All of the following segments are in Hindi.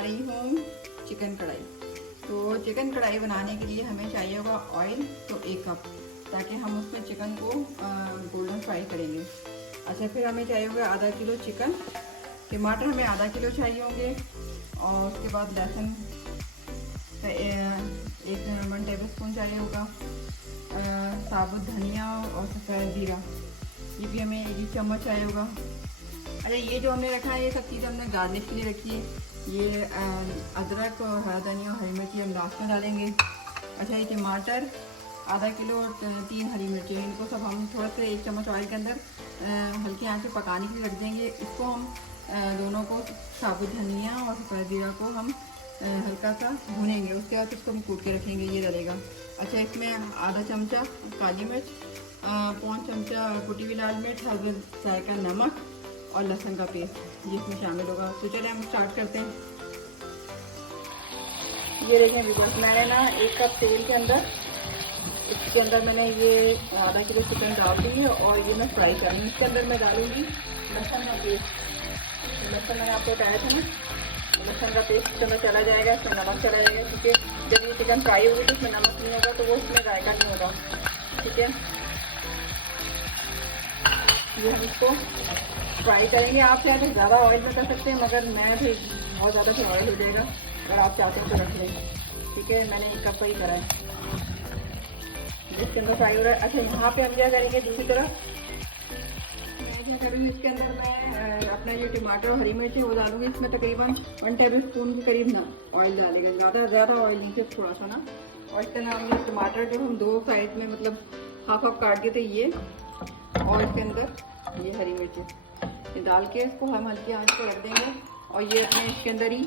रही हूँ चिकन कढ़ाई। तो चिकन कढ़ाई बनाने के लिए हमें चाहिए होगा ऑयल, तो 1 कप, ताकि हम उसमें चिकन को गोल्डन फ्राई करेंगे। अच्छा, फिर हमें चाहिए होगा आधा किलो चिकन। टमाटर हमें आधा किलो चाहिए होंगे। और उसके बाद लहसुन 1 टेबल स्पून चाहिए होगा। साबुत धनिया और सफ़ेद जीरा, ये भी हमें 1 चम्मच चाहिए होगा। अच्छा, ये जो हमने रखा है ये सब चीज़ हमने गार्निश के लिए रखी है। ये अदरक और हरा धनिया और हरी मिर्ची हम लास्ट में डालेंगे। अच्छा, ये टमाटर आधा किलो और 3 हरी मिर्ची, इनको सब हम थोड़ा सा 1 चम्मच ऑयल के अंदर हल्की आंच पे पकाने के लिए रख देंगे। इसको हम दोनों को, साबुत धनिया और सफ़ेद जीरा को हम हल्का सा भुनेंगे। उसके बाद इसको हम कूट के रखेंगे, ये डलेगा। अच्छा, इसमें आधा चमचा काली मिर्च, 5 चमचा कुटी हुई लाल मिर्च, हल्दी चाय का नमक और लहसुन का पेस्ट ये इसमें शामिल होगा। तो चलिए हम स्टार्ट करते हैं। ये देखें विकास, मैंने ना 1 कप तेल के अंदर, इसके अंदर मैंने ये आधा किलो चिकन डाल दी है और ये मैं फ्राई करूँगी। इसके अंदर मैं डालूंगी लहसुन का पेस्ट। लहसुन मैंने आपको बताया था ना, लहसुन का पेस्ट इसके अंदर चला जाएगा, इसमें नमक चला जाएगा, क्योंकि जब ये चिकन फ्राई होगी तो इसमें नमक नहीं होगा, तो वो इसमें जायका नहीं होगा। ठीक है, ये हम इसको फ्राई करेंगे। आप चाहे तो ज़्यादा ऑयल में कर सकते हैं, मगर मैं भी बहुत ज़्यादा फिर ऑयल हो जाएगा। अगर आप चाहते हैं तो रख लें। ठीक है, मैंने 1 कप ही करा है, इसके अंदर फ्राई हो रहा है। अच्छा, यहाँ पे हम क्या करेंगे, दूसरी तरफ मैं क्या करूँगी, इसके अंदर मैं अपना ये टमाटर और हरी मिर्च वो डालूंगी। इसमें तकरीबन 1 टेबल स्पून के करीब ना ऑयल डालेगा, ज़्यादा ऑयल नहीं, सिर्फ थोड़ा सा ना। और इसके नाम ये टमाटर जो हम 2 साइड में मतलब हाफ काट दिए थे ये, और इसके अंदर ये हरी मिर्च ये डाल के इसको हम हल्की आंच पे रख देंगे और ये अपने इसके अंदर ही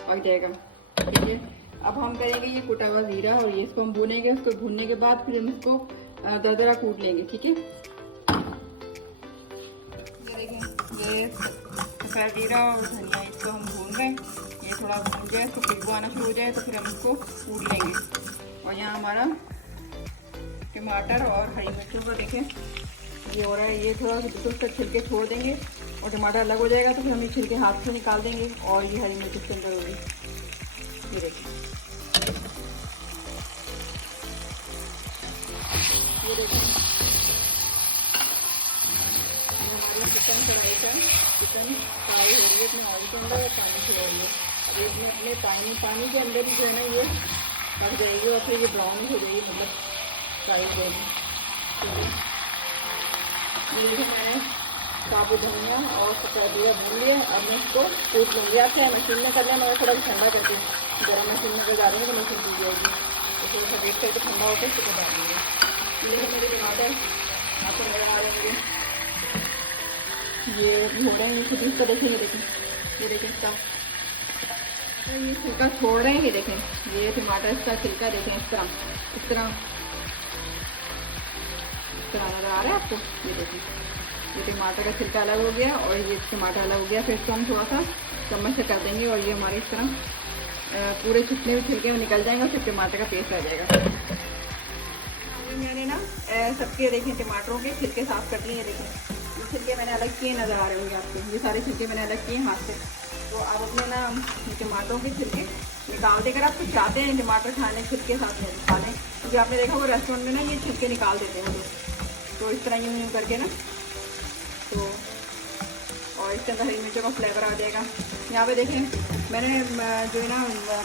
पक जाएगा। ठीक है, अब हम करेंगे ये कुटा हुआ जीरा और ये इसको हम भूनेंगे। उसको भूनने के बाद फिर हम इसको दरदरा कूट लेंगे। ठीक है, ये देखें, ये सफ़ेद जीरा और धनिया इसको हम भून रहे हैं। ये थोड़ा भून जाए, इसको खुशबू आना शुरू हो जाए तो फिर हम इसको कूट लेंगे। और यहाँ हमारा टमाटर और हरी मिर्चों का देखें ये हो रहा है, ये थोड़ा उसका छिलके छोड़ देंगे और टमाटर अलग हो जाएगा, तो फिर हम ये छिलके हाथ से निकाल देंगे और ये हरी मिर्च इसके अंदर होगी। ये देखिए, ये देखिए, ये हमारी चिकन कढ़ाई का चिकन फ्राई हो रही है अपने ऑयल के अंदर और पानी छोड़ रही है। अब इसमें अपने पानी के अंदर ही जो है ना ये पक जाएगी और फिर ये ब्राउन हो जाएगी, मतलब फ्राई हो जाएगी। ये मैंने साबुत धनिया और सफ़ेद जीरा भून लिया। अब मैं इसको कूट लूँगी। आप चाहे मशीन में कर लें, मैं थोड़ा ठंडा करती हूँ, गर्म मशीन में कर डालेंगे तो मशीन टूट जाएगी, तो थोड़ा सा वेट करके ठंडा होकर चिकन डाल देंगे। ये मेरे टमाटर आपको नजर आ रहे हैं, ये हो रहे हैं खुद इसको देखेंगे। देखें, ये देखें इसका ये छिलका छोड़ रहे हैं। ये देखें, ये टमाटर इसका छिलका देखें, इस तरह नजर आ रहा है आपको। ये देखिए, ये टमाटर का छिलका अलग हो गया और ये टमाटर अलग हो गया। फिर इसको हम थोड़ा सा चम्मच से कर देंगे और ये हमारे इस तरह पूरे जितने भी छिलके में निकल जाएंगे, फिर टमाटर का पेस्ट आ जाएगा। मैंने ना सबके देखें टमाटरों के छिलके साफ कर दिए। ये देखें, ये छिलके मैंने अलग किए, नज़र आ रहे होंगे आपको, ये सारे छिलके मैंने अलग किए हाथ से। तो आप अपने ना टमाटरों के छिलके निकाल देकर, आप कुछ चाहते हैं टमाटर खाने छिलके साथ में निकालें, क्योंकि आपने देखा वो रेस्टोरेंट में ना ये छिलके निकाल देते हैं लोग। तो इस तरह यूँ करके ना, तो और इसके अंदर हरी मिर्चों का फ्लेवर आ जाएगा। यहाँ पे देखें मैंने जो है ना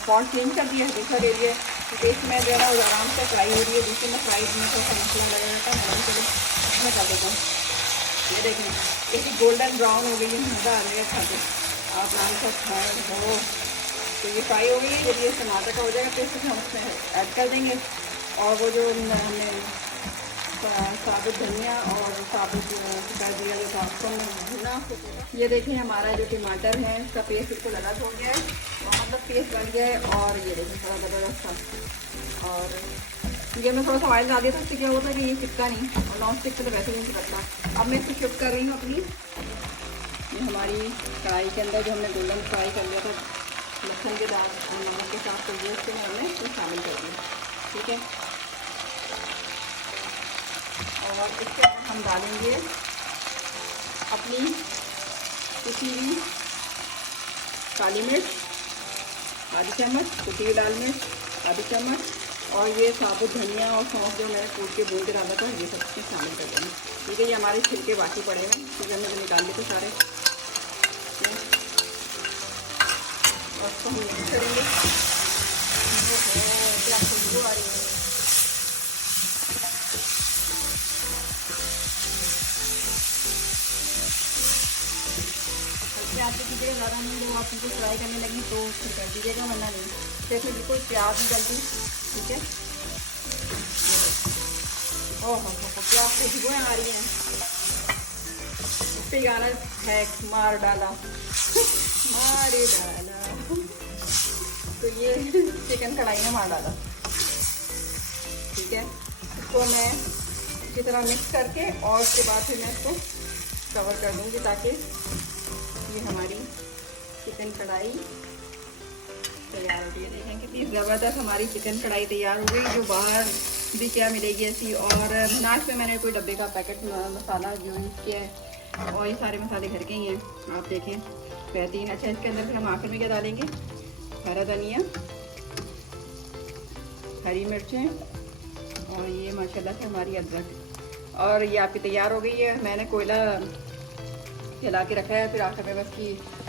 पॉट चेंज कर दिया है, दूसरा ले लिया। तो इसमें जो है ना आराम से फ्राई हो रही है, दूसरे में फ्राई में थोड़ा सा मसला लगा रहता है, मैं चलो इसमें कर देता हूँ। ये देखें, इसकी गोल्डन ब्राउन हो गई है, मज़ा आ जाएगा खा के। आप आराम से खाएँ हो, तो ये फ्राई हो गई है। जब ये टमाटर का हो जाएगा तो इसको हम उसमें ऐड कर देंगे। और वो जो हमने साबुत धनिया और साबुत सफ़ेद जीरा जो था उसको भुना। ये देखें, हमारा जो टमाटर है इसका पेस्ट बिल्कुल अलग हो गया है, और मतलब पेस्ट बन गया है। और ये देखें थोड़ा ज़बरदस्त था। और ये मैं थोड़ा सा ऑयल डाल दिया था, उससे क्या होता है कि ये चिपका नहीं, और नॉन स्टिक से तो वैसे नहीं चिपकता। अब मैं इसको शिफ्ट कर रही हूँ अपनी ये हमारी कढ़ाई के अंदर, जो हमने गोल्डन फ्राई कर लिया था लहसुन के दाग नमक के साथ, तो वो उसमें हमने इसमें शामिल कर दिया। ठीक है, और इसके अंदर हम डालेंगे अपनी कुटी हुई काली मिर्च आधी चम्मच, कुटी हुई लाल मिर्च आधी चम्मच, और ये साबुत धनिया और सौंफ जो मैंने कूट के भून के डाला था ये सब चीज़ शामिल कर देंगे। ठीक है, ये हमारे छिलके बाकी पड़े हुए हैं, ठीक है, हमने निकाल लिए थे सारे। और इसको हम मिक्स करेंगे। क्या खुशबू आ रही है। प्याज की कीजिएगा, ज़्यादा नहीं, जब आप इनको फ्राई करने लगी तो फिर कर दीजिएगा, वरना नहीं। तो इसमें बिल्कुल प्याज नहीं डलती। ठीक है, ओह प्याज से खुशबुएं आ रही हैं। इस पर गाना है मार डाला मारे डाला। तो ये चिकन कढ़ाई में मार डाला। ठीक है, इसको मैं इसी तरह मिक्स करके और उसके बाद फिर मैं इसको कवर कर दूँगी ताकि ये हमारी चिकन कढ़ाई तैयार हो गई है। देखें कितनी ज़बरदस्त हमारी चिकन कढ़ाई तैयार हो गई, जो बाहर भी क्या मिलेगी ऐसी। और नाश में मैंने कोई डब्बे का पैकेट मसाला जो यूज़ किया है, और ये सारे मसाले घर के ही हैं, आप देखें बेहतरीन। अच्छा, इसके अंदर फिर हम आखिर में क्या डालेंगे, हरा धनिया, हरी मिर्चें, और ये माशाल्लाह से हमारी अदरक। और ये आपकी तैयार हो गई है। मैंने कोयला जला के रखा है, फिर आखिर में बस की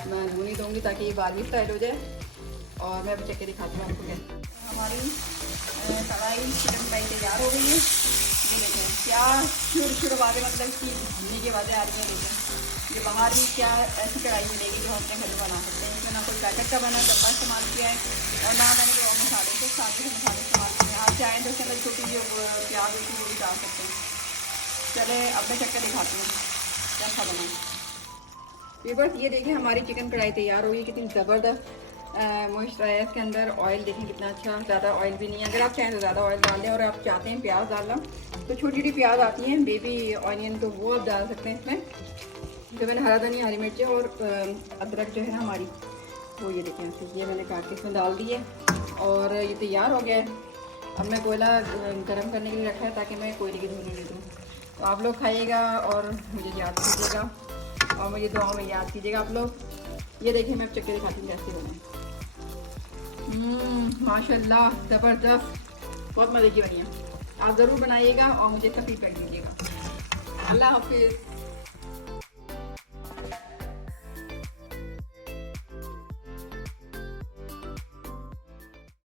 मैं भूनी दूँगी ताकि ये बारबी स्टाइल हो जाए। और मैं अब चख के दिखाती हूँ आपको कैसे। हमारी कढ़ाई चिकन कढ़ाई तैयार हो गई है। ये देखें क्या शुरू आवाज़ें, मतलब इसकी भूनने की आवाज़ें आ रही हैं। देखें ये बाहर भी क्या ऐसी कढ़ाई मिलेगी जो हम अपने घर में बना सकते हैं। इसमें ना कोई पैकेट का बना डब्बा इस्तेमाल किया है, और ना मैंने जो मसाले के साथ मसाले इस्तेमाल किए हैं। आप चाहें तो इसके अंदर छोटी जो प्याज होती है वो भी डाल सकते हैं। चले अब मैं चख के दिखाती हूँ कैसा बना। ये बस ये देखिए हमारी चिकन कढ़ाई तैयार हो गई, कितनी ज़बरदस्त मॉइस्चर है इसके अंदर। ऑयल देखें कितना अच्छा, ज़्यादा ऑयल भी नहीं है। अगर आप चाहें तो ज़्यादा ऑयल डाल दें, और आप चाहते हैं प्याज डालना तो छोटी छोटी प्याज आती हैं बेबी ऑनियन, तो वो आप डाल सकते हैं इसमें। जो मैंने हरा धनिया, हरी मिर्ची और अदरक जो है ना हमारी, वो ये देखें ये मैंने काट के इसमें डाल दी है, और ये तैयार हो गया है। अब मैं कोयला गर्म करने के लिए रखा है ताकि मैं कोयले की धुनी नहीं दूँ। तो आप लोग खाइएगा और मुझे याद कीजिएगा, और मुझे दुआओं में याद कीजिएगा आप लोग। ये देखिए मैं चक्के दिखाती हूँ कैसे बने। माशाल्लाह ज़बरदस्त, बहुत मज़े की बनी है। आप ज़रूर बनाइएगा और मुझे इसका फीडबैक दीजिएगा। अल्लाह हाफिज़।